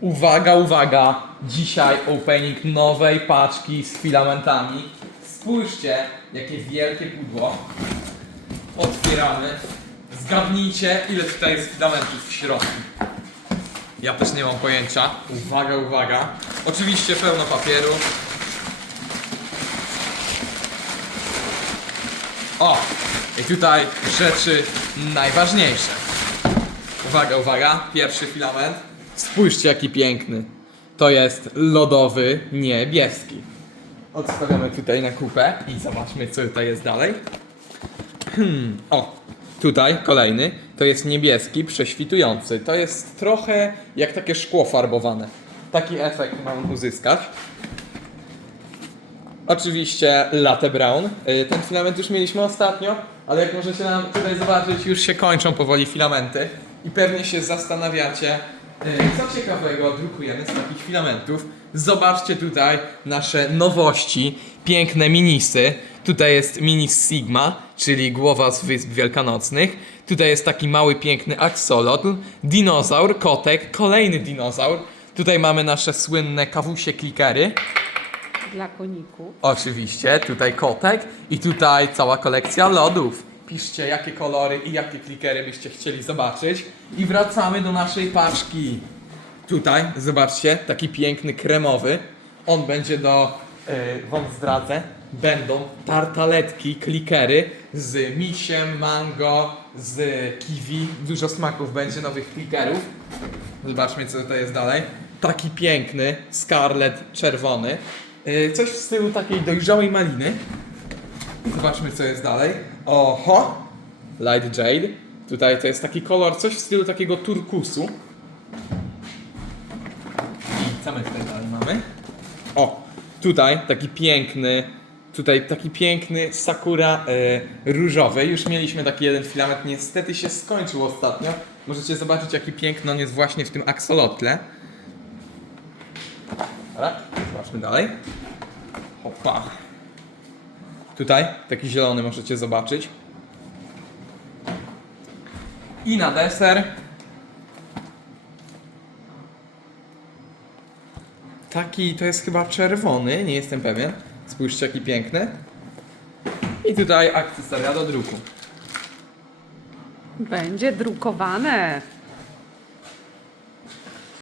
Uwaga, uwaga! Dzisiaj opening nowej paczki z filamentami. Spójrzcie, jakie wielkie pudło. Otwieramy. Zgadnijcie, ile tutaj jest filamentów w środku. Ja też nie mam pojęcia. Uwaga, uwaga. Oczywiście pełno papieru. O! I tutaj rzeczy najważniejsze. Uwaga, uwaga. Pierwszy filament. Spójrzcie, jaki piękny. To jest lodowy niebieski. Odstawiamy tutaj na kupę i zobaczmy, co tutaj jest dalej. Hmm. O, tutaj kolejny. To jest niebieski, prześwitujący. To jest trochę jak takie szkło farbowane. Taki efekt mam uzyskać. Oczywiście latte brown. Y, Ten filament już mieliśmy ostatnio, ale jak możecie nam tutaj zobaczyć, już się kończą powoli filamenty. I pewnie się zastanawiacie, co ciekawego drukujemy z takich filamentów. Zobaczcie tutaj nasze nowości, piękne minisy. Tutaj jest minis Sigma, czyli głowa z Wysp Wielkanocnych. Tutaj jest taki mały, piękny axolotl, dinozaur, kotek, kolejny dinozaur. Tutaj mamy nasze słynne kawusie klikery. Dla koników. Oczywiście, tutaj kotek i tutaj cała kolekcja lodów. Piszcie jakie kolory i jakie klikery byście chcieli zobaczyć. I wracamy do naszej paczki. Tutaj, zobaczcie, taki piękny kremowy. On będzie do, yy, wam zdradzę, będą tartaletki, klikery z misiem, mango, z kiwi. Dużo smaków będzie nowych klikerów. Zobaczmy, co to jest dalej. Taki piękny, scarlet czerwony. Yy, Coś w stylu takiej dojrzałej maliny. Zobaczmy, co jest dalej. Oho! Light Jade. Tutaj to jest taki kolor, coś w stylu takiego turkusu. I co my tutaj dalej mamy? O! Tutaj taki piękny, tutaj taki piękny sakura e, różowy. Już mieliśmy taki jeden filament, niestety się skończył ostatnio. Możecie zobaczyć, jaki piękny on jest właśnie w tym aksolotle. Dobra, zobaczmy dalej. Hopa. Tutaj taki zielony możecie zobaczyć. I na deser. Taki to jest chyba czerwony, nie jestem pewien. Spójrzcie jaki piękny. I tutaj akcesoria do druku. Będzie drukowane.